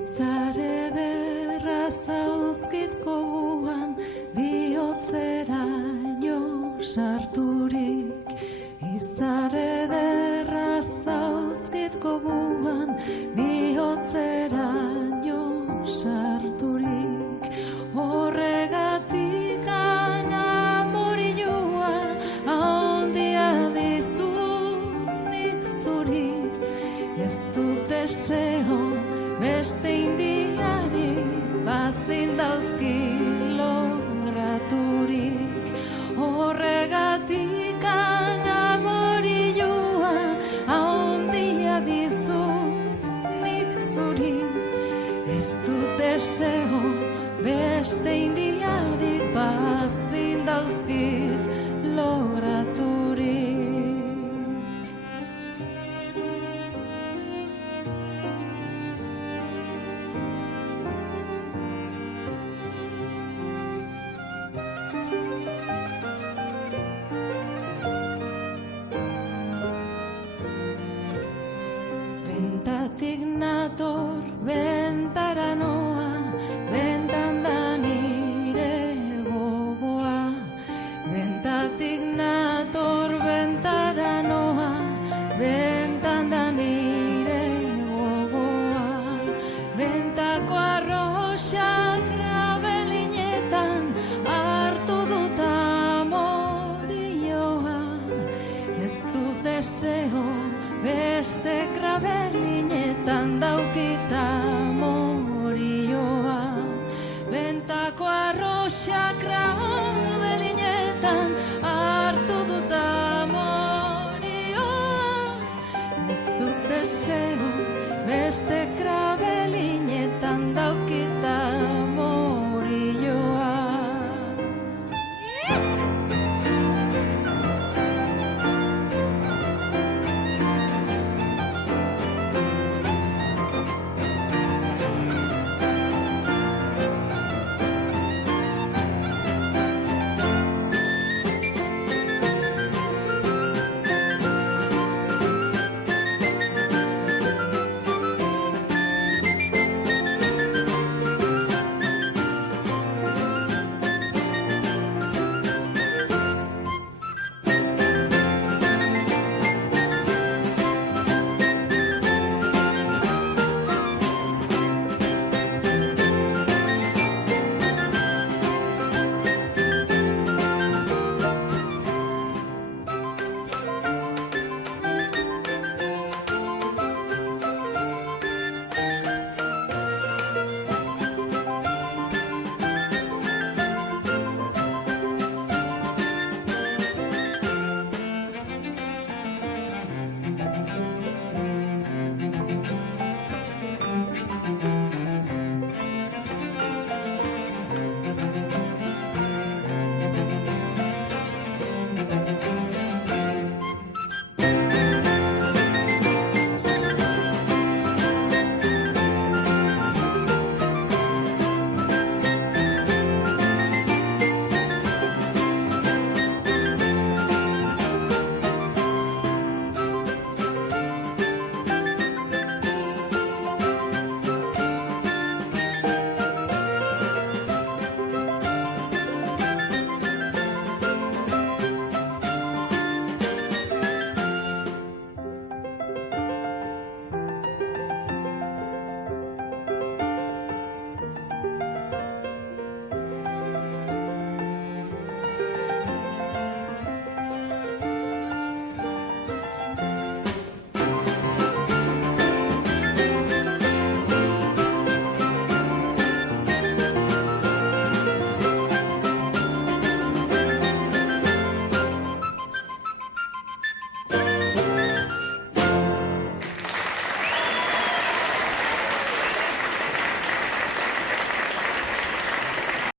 Izare derra zauzkit goguan, bihotzeraino sarturik. Izare derra zauzkit goguan, bihotzeraino sarturik. Horregatik amorioa handia dizut nik zuri. Ez dut deseo beste indiarik, bazin dauzki lograturik. Horregatik amorioa handia dizut nik zuri. Ez dut deseo beste indiarik, bazin dauzkit lograturik. Bentatik nator, bentara noa, bentan da nire gogoa. Bentatik nator, bentara noa, bentan da nire gogoa. Bentako arroxak krabelinetan hartu dut amorioa. Ez dut deseo beste krabelinetan daukit amorioa. Bentako arroxak krabelinetan hartu dut amorioa. Ez dut deseo beste krabelinetan daukit